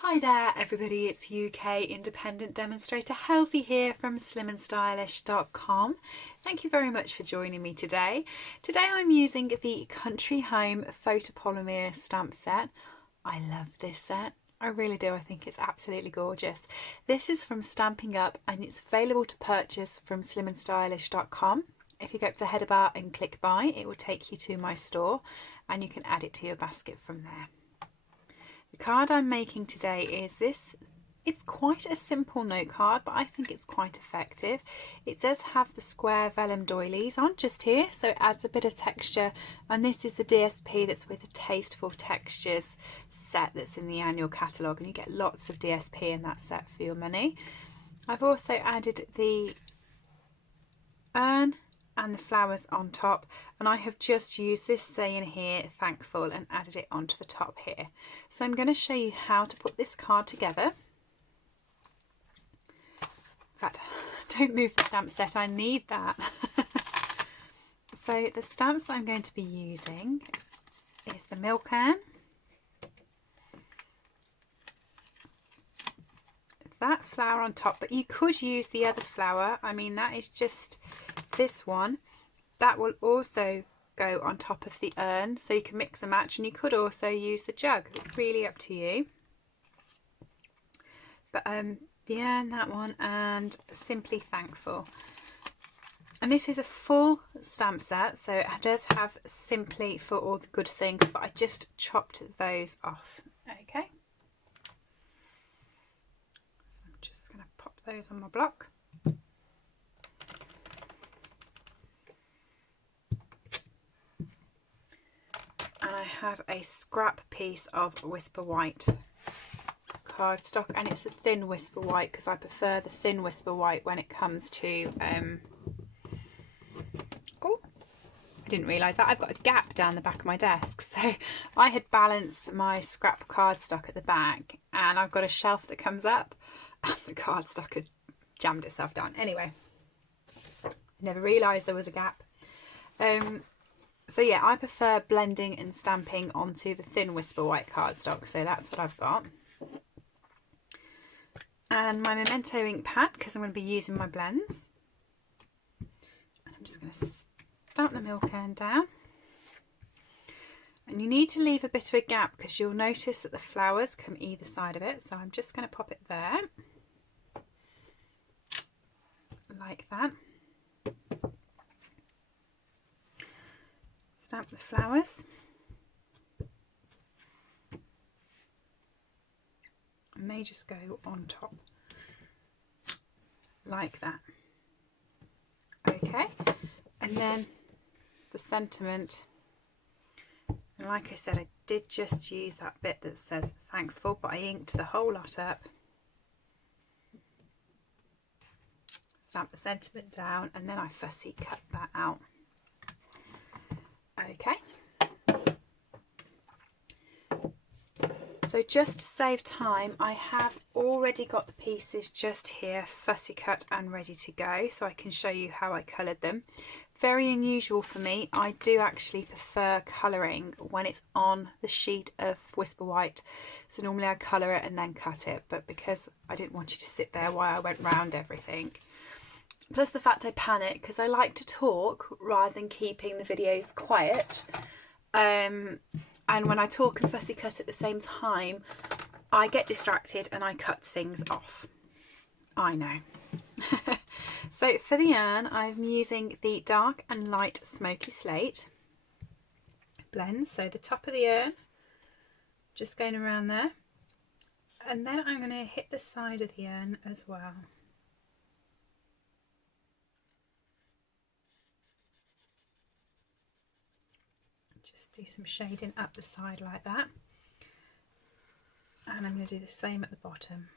Hi there everybody, it's UK independent demonstrator Healthy here from slimandstylish.com. Thank you very much for joining me today. Today I'm using the Country Home Photopolymer stamp set. I love this set. I really do. I think it's absolutely gorgeous. This is from Stampin' Up and it's available to purchase from slimandstylish.com. If you go up to the header bar and click buy, it will take you to my store and you can add it to your basket from there. The card I'm making today is this. It's quite a simple note card, but I think it's quite effective. It does have the square vellum doilies on just here, so it adds a bit of texture. And this is the DSP that's with the Tasteful Textures set that's in the annual catalogue, and you get lots of DSP in that set for your money. I've also added the urn and the flowers on top, and I have just used this saying here thankful and added it onto the top here. So I'm going to show you how to put this card together. In fact, don't move the stamp set, I need that. So the stamps I'm going to be using is the milk urn, that flower on top, but you could use the other flower. I mean, that is just this one. That will also go on top of the urn, so you can mix and match, and you could also use the jug. It's really up to you. But the urn, that one, and Simply Thankful. And this is a full stamp set, so it does have Simply for all the good things, but I just chopped those off. Okay. So I'm just going to pop those on my block. And I have a scrap piece of Whisper White cardstock, and it's a thin Whisper White because I prefer the thin Whisper White when it comes to oh, I didn't realise that I've got a gap down the back of my desk, so I had balanced my scrap cardstock at the back and I've got a shelf that comes up and the cardstock had jammed itself down. Anyway, never realised there was a gap. So yeah, I prefer blending and stamping onto the thin Whisper White cardstock, so that's what I've got. And my Memento ink pad, because I'm going to be using my blends. And I'm just going to stamp the milk urn down. And you need to leave a bit of a gap because you'll notice that the flowers come either side of it, so I'm just going to pop it there. Like that. Stamp the flowers. I may just go on top like that. Okay, and then the sentiment, and like I said, I did just use that bit that says thankful, but I inked the whole lot up. Stamp the sentiment down, and then I fussy cut that out. Okay, so just to save time, I have already got the pieces just here fussy cut and ready to go, so I can show you how I coloured them. Very unusual for me. I do actually prefer colouring when it's on the sheet of Whisper White, so normally I colour it and then cut it, but because I didn't want you to sit there while I went round everything, plus the fact I panic because I like to talk rather than keeping the videos quiet, and when I talk and fussy cut at the same time I get distracted and I cut things off. I know. So for the urn I'm using the dark and light smoky slate blends, so the top of the urn just going around there, and then I'm going to hit the side of the urn as well. Just do some shading up the side like that, and I'm going to do the same at the bottom.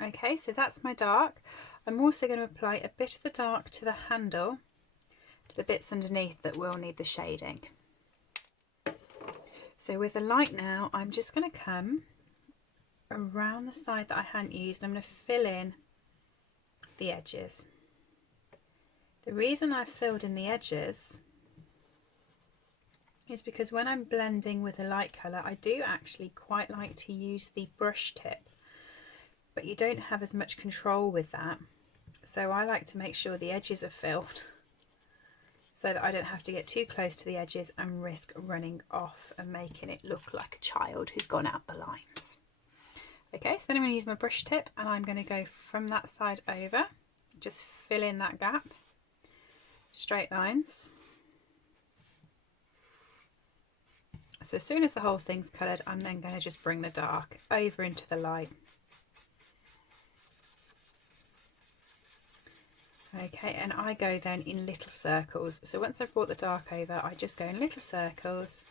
Okay, so that's my dark. I'm also going to apply a bit of the dark to the handle, to the bits underneath that will need the shading. So with the light now, I'm just going to come around the side that I hadn't used, and I'm going to fill in the edges. The reason I've filled in the edges is because when I'm blending with a light colour, I do actually quite like to use the brush tip, but you don't have as much control with that. So I like to make sure the edges are filled so that I don't have to get too close to the edges and risk running off and making it look like a child who's gone out the lines. Okay, so then I'm going to use my brush tip and I'm going to go from that side over, just fill in that gap, straight lines. So as soon as the whole thing's coloured, I'm then going to just bring the dark over into the light. Okay, and I go then in little circles. So once I've brought the dark over, I just go in little circles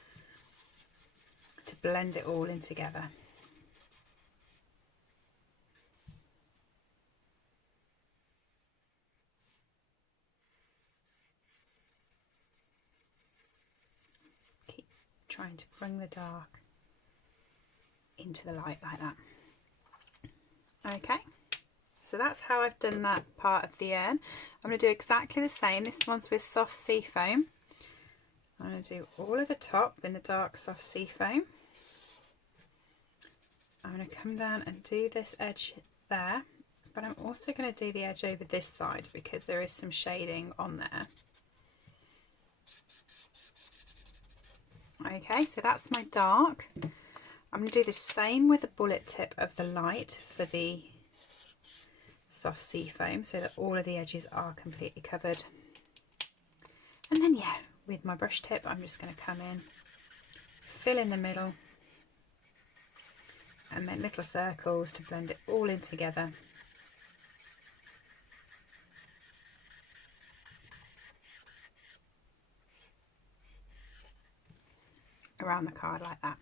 to blend it all in together. Keep trying to bring the dark into the light like that. Okay. So that's how I've done that part of the urn. I'm going to do exactly the same. This one's with soft sea foam. I'm going to do all of the top in the dark soft sea foam. I'm going to come down and do this edge there, but I'm also going to do the edge over this side because there is some shading on there. Okay, so that's my dark. I'm going to do the same with the bullet tip of the light for the soft sea foam so that all of the edges are completely covered. And then yeah, with my brush tip I'm just going to come in, fill in the middle and then little circles to blend it all in together. Around the card like that.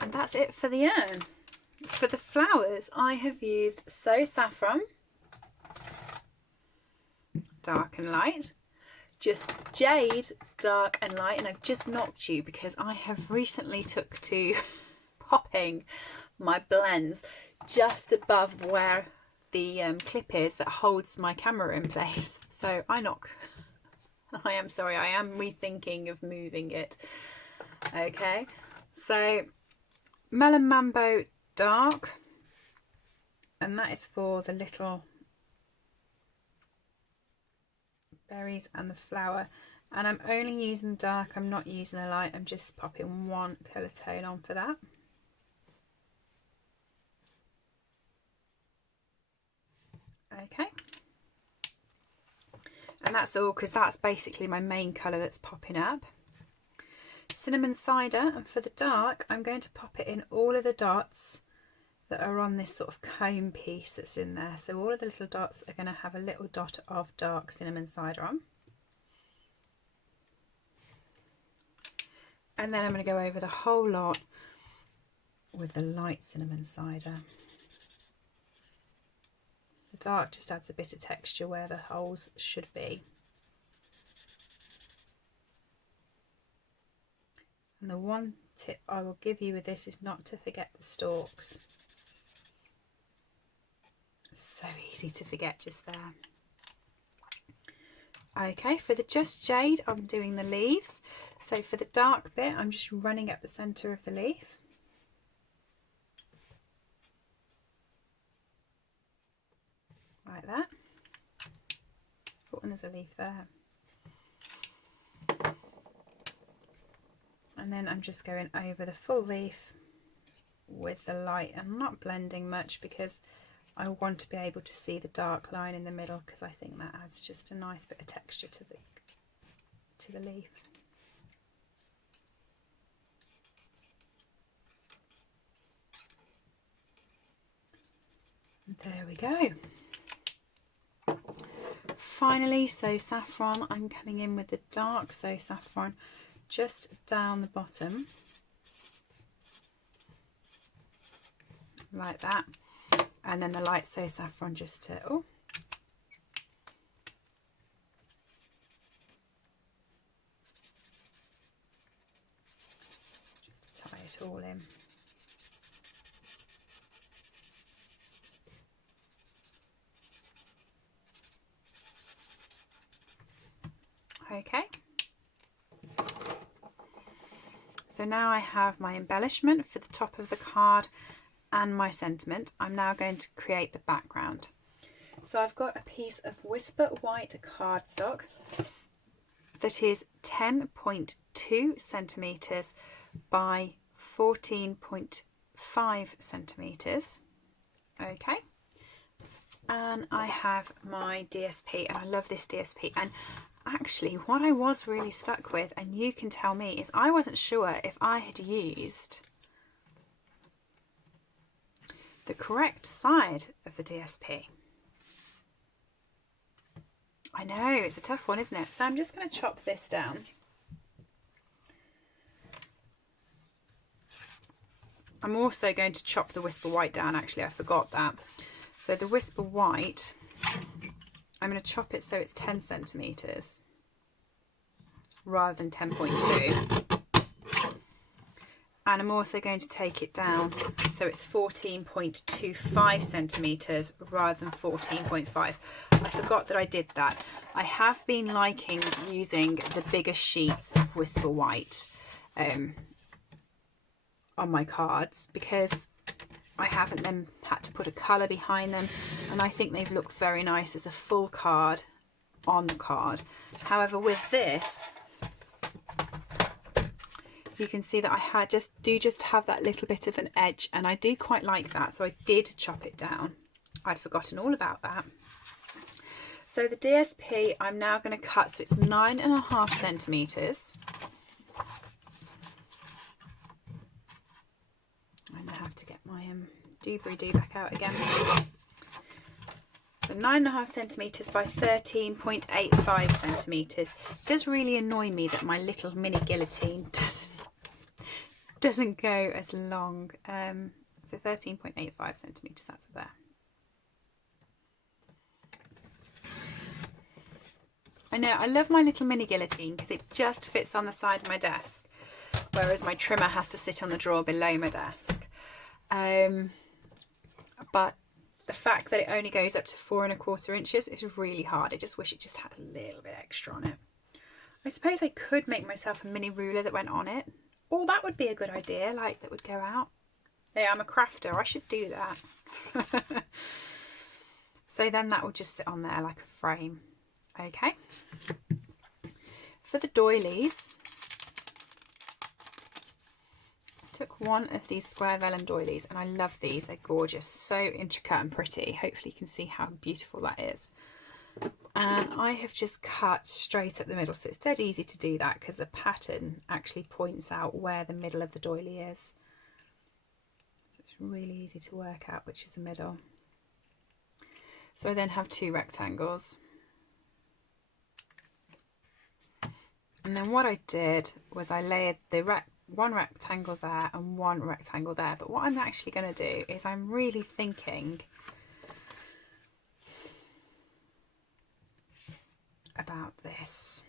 And that's it for the urn. For the flowers, I have used So Saffron, dark and light, just Jade, dark and light, and I've just knocked you because I have recently took to popping my blends just above where the clip is that holds my camera in place. So I knock. I am sorry, I am rethinking of moving it. Okay, so Melon Mambo dark, and that is for the little berries and the flower, and I'm only using dark, I'm not using a light, I'm just popping one colour tone on for that. Okay, and that's all because that's basically my main colour that's popping up. Cinnamon cider, and for the dark I'm going to pop it in all of the dots that are on this sort of comb piece that's in there. So all of the little dots are going to have a little dot of dark cinnamon cider on. And then I'm going to go over the whole lot with the light cinnamon cider. The dark just adds a bit of texture where the holes should be. And the one tip I will give you with this is not to forget the stalks. So easy to forget just there. Okay, for the Just Jade I'm doing the leaves. So for the dark bit I'm just running up the centre of the leaf. Like that. Oh, and there's a leaf there. And then I'm just going over the full leaf with the light. I'm not blending much because I want to be able to see the dark line in the middle because I think that adds just a nice bit of texture to the leaf. There we go. Finally, So Saffron, I'm coming in with the dark So Saffron just down the bottom like that, and then the light So Saffron just to just to tie it all in. Okay. So now I have my embellishment for the top of the card and my sentiment. I'm now going to create the background. So I've got a piece of Whisper White cardstock that is 10.2 centimetres by 14.5 centimetres. Okay. And I have my DSP, and I love this DSP. And actually what I was really stuck with, and you can tell me, is I wasn't sure if I had used the correct side of the DSP. I know, it's a tough one, isn't it? So I'm just going to chop this down. I'm also going to chop the Whisper White down, actually, I forgot that. So the Whisper White, I'm going to chop it so it's 10 centimetres rather than 10.2. And I'm also going to take it down so it's 14.25 centimetres rather than 14.5. I forgot that I did that. I have been liking using the bigger sheets of Whisper White on my cards, because I haven't then had to put a colour behind them, and I think they've looked very nice as a full card on the card. However, with this, you can see that I just have that little bit of an edge, and I do quite like that, so I did chop it down. I'd forgotten all about that. So the DSP I'm now going to cut, so it's 9.5 centimetres. I'm going to have to get my doobly-doo back out again. So 9.5 centimetres by 13.85 centimetres. It does really annoy me that my little mini guillotine doesn't go as long. So 13.85 centimetres, that's there. I know, I love my little mini guillotine because it just fits on the side of my desk, whereas my trimmer has to sit on the drawer below my desk. But the fact that it only goes up to 4.25 inches is really hard. I just wish it just had a little bit extra on it. I suppose I could make myself a mini ruler that went on it. Oh, that would be a good idea, like that would go out. Yeah, I'm a crafter, I should do that. So then that will just sit on there like a frame. Okay. For the doilies, I took one of these square vellum doilies, and I love these. They're gorgeous, so intricate and pretty. Hopefully you can see how beautiful that is. And I have just cut straight up the middle, so it's dead easy to do that because the pattern actually points out where the middle of the doily is. So it's really easy to work out which is the middle. So I then have two rectangles. And then what I did was I layered the one rectangle there and one rectangle there. But what I'm actually going to do is I'm really thinking about this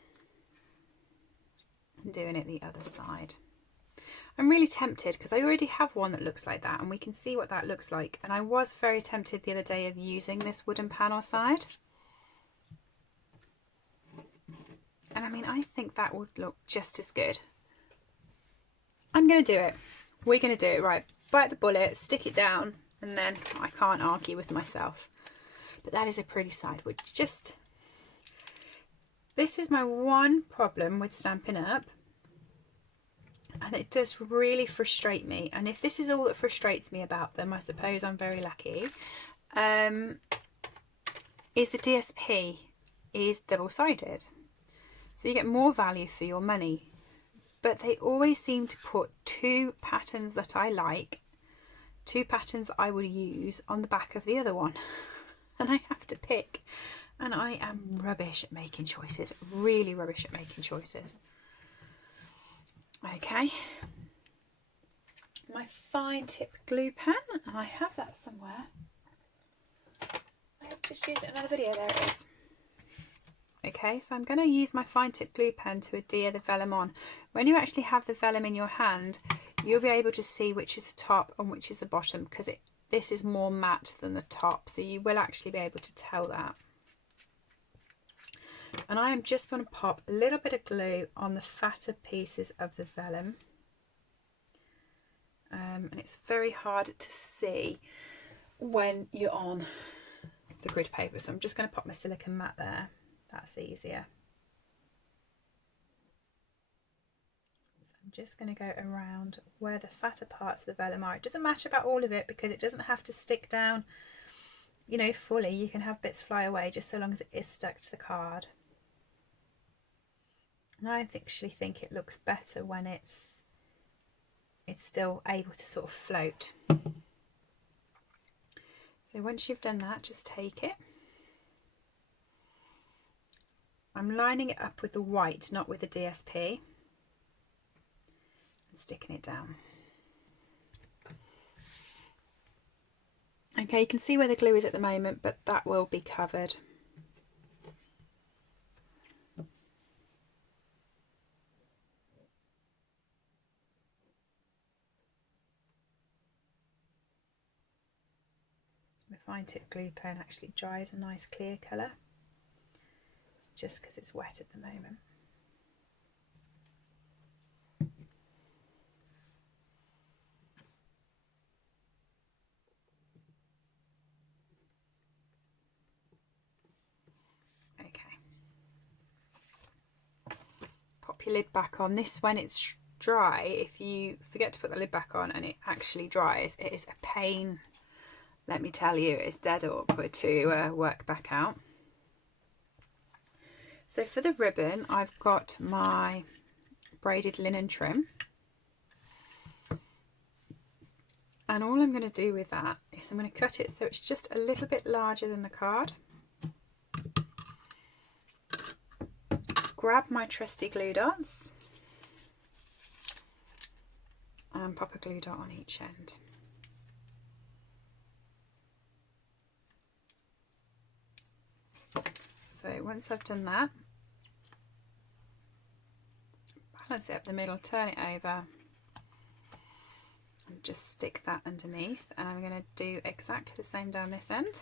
and doing it the other side. I'm really tempted because I already have one that looks like that, and we can see what that looks like. And I was very tempted the other day of using this wooden panel side. And I mean, I think that would look just as good. I'm going to do it. We're going to do it. Right, bite the bullet, stick it down, and then I can't argue with myself. But that is a pretty side. Would just... This is my one problem with Stampin' Up. And it does really frustrate me. And if this is all that frustrates me about them, I suppose I'm very lucky. Is the DSP is double-sided. So you get more value for your money. But they always seem to put two patterns that I like, two patterns that I would use on the back of the other one. And I have to pick. And I am rubbish at making choices. Really rubbish at making choices. Okay. My fine tip glue pen. And I have that somewhere. I've just used it in another video. There it is. Okay, so I'm going to use my fine tip glue pen to adhere the vellum on. When you actually have the vellum in your hand, you'll be able to see which is the top and which is the bottom, because this is more matte than the top, so you will actually be able to tell that. And I am just going to pop a little bit of glue on the fatter pieces of the vellum. And it's very hard to see when you're on the grid paper, so I'm just going to pop my silicone mat there. That's easier. So I'm just going to go around where the fatter parts of the vellum are. It doesn't matter about all of it because it doesn't have to stick down, you know, fully. You can have bits fly away just so long as it is stuck to the card. And I actually think it looks better when it's still able to sort of float. So once you've done that, just take it. I'm lining it up with the white, not with the DSP, and sticking it down. Okay, you can see where the glue is at the moment, but that will be covered. The fine tip glue pen actually dries a nice clear colour, just because it's wet at the moment. Okay. Pop your lid back on. This, when it's dry, if you forget to put the lid back on and it actually dries, it is a pain. Let me tell you, it's dead awkward to work back out. So for the ribbon, I've got my braided linen trim. And all I'm going to do with that is I'm going to cut it so it's just a little bit larger than the card. Grab my trusty glue dots and pop a glue dot on each end. So once I've done that, balance it up the middle, turn it over, and just stick that underneath. And I'm going to do exactly the same down this end,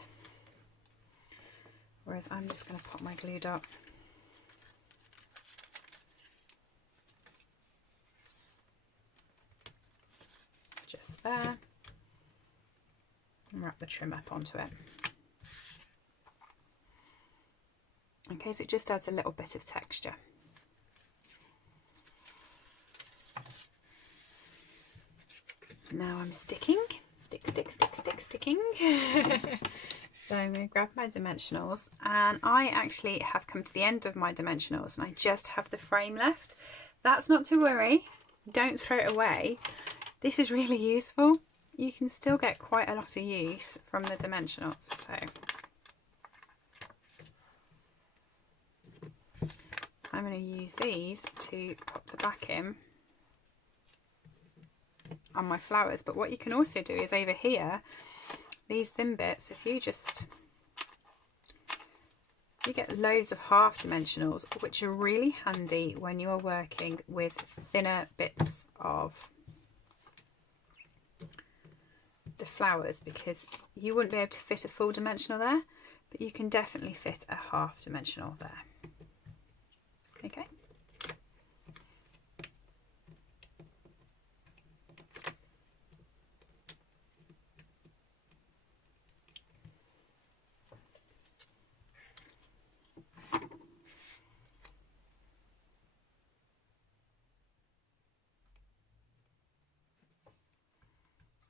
whereas I'm just going to pop my glue dot just there and wrap the trim up onto it. Okay, so it just adds a little bit of texture. Now I'm sticking, sticking. So I'm going to grab my dimensionals, and I actually have come to the end of my dimensionals and I just have the frame left. That's not to worry, don't throw it away. This is really useful. You can still get quite a lot of use from the dimensionals. So I'm going to use these to pop the back in on my flowers. But what you can also do is over here, these thin bits, if you get loads of half dimensionals, which are really handy when you are working with thinner bits of the flowers, because you wouldn't be able to fit a full dimensional there, but you can definitely fit a half dimensional there. Okay.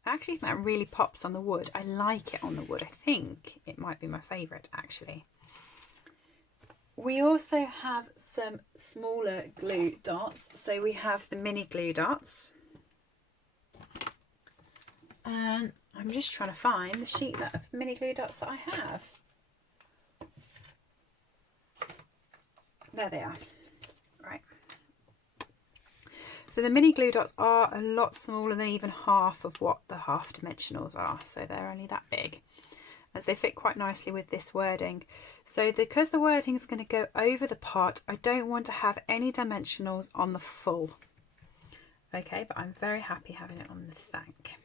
I actually think that really pops on the wood. I like it on the wood. I think it might be my favourite actually. We also have some smaller glue dots. So we have the mini glue dots. And I'm just trying to find the sheet of mini glue dots that I have. There they are. Right. So the mini glue dots are a lot smaller than even half of what the half dimensionals are. So they're only that big, as they fit quite nicely with this wording. So because the wording is going to go over the pot, I don't want to have any dimensionals on the full. Okay, but I'm very happy having it on the thank.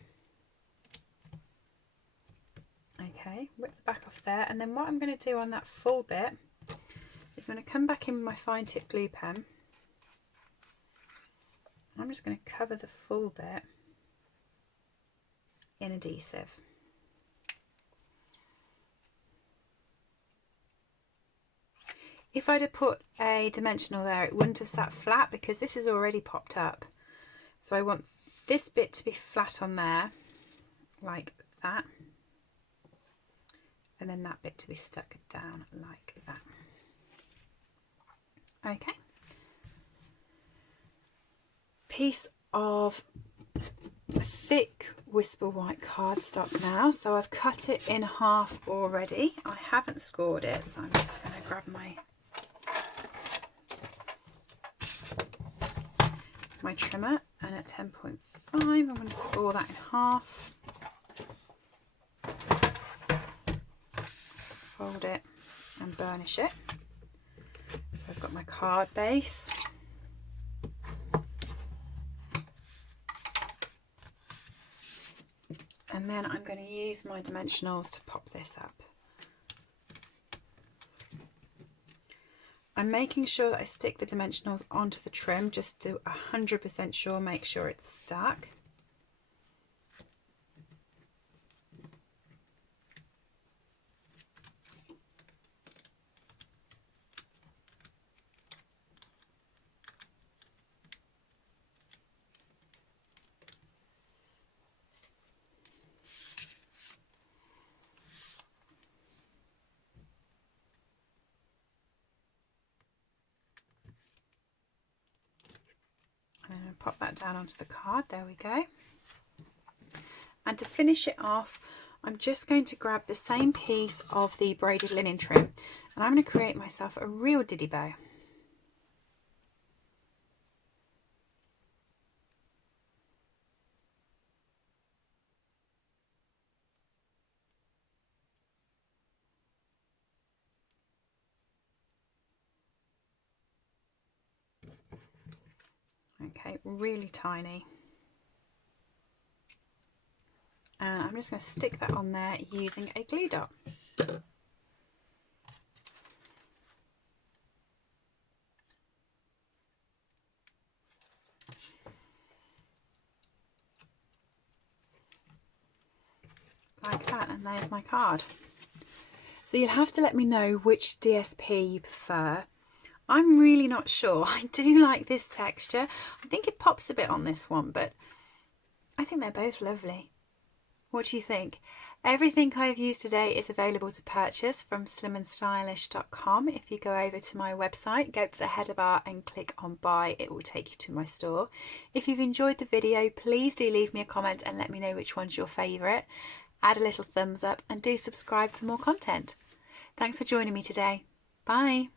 Okay, whip the back off there, and then what I'm going to do on that full bit is I'm going to come back in with my fine tip glue pen. I'm just going to cover the full bit in adhesive. If I'd have put a dimensional there, it wouldn't have sat flat because this is already popped up. So I want this bit to be flat on there, like that. And then that bit to be stuck down like that. Okay. Piece of thick Whisper White cardstock now. So I've cut it in half already. I haven't scored it, so I'm just going to grab my trimmer, and at 10.5 I'm going to score that in half. Fold it and burnish it. So I've got my card base. And then I'm going to use my dimensionals to pop this up. I'm making sure that I stick the dimensionals onto the trim just to 100% sure, make sure it's stuck. I'm going to pop that down onto the card, there we go. And to finish it off, I'm just going to grab the same piece of the braided linen trim and I'm going to create myself a real diddy bow. Okay, really tiny. And I'm just going to stick that on there using a glue dot. Like that, and there's my card. So you'll have to let me know which DSP you prefer. I'm really not sure. I do like this texture. I think it pops a bit on this one, but I think they're both lovely. What do you think? Everything I've used today is available to purchase from slimandstylish.com. If you go over to my website, go to the header bar and click on buy, it will take you to my store. If you've enjoyed the video, please do leave me a comment and let me know which one's your favourite. Add a little thumbs up and do subscribe for more content. Thanks for joining me today. Bye.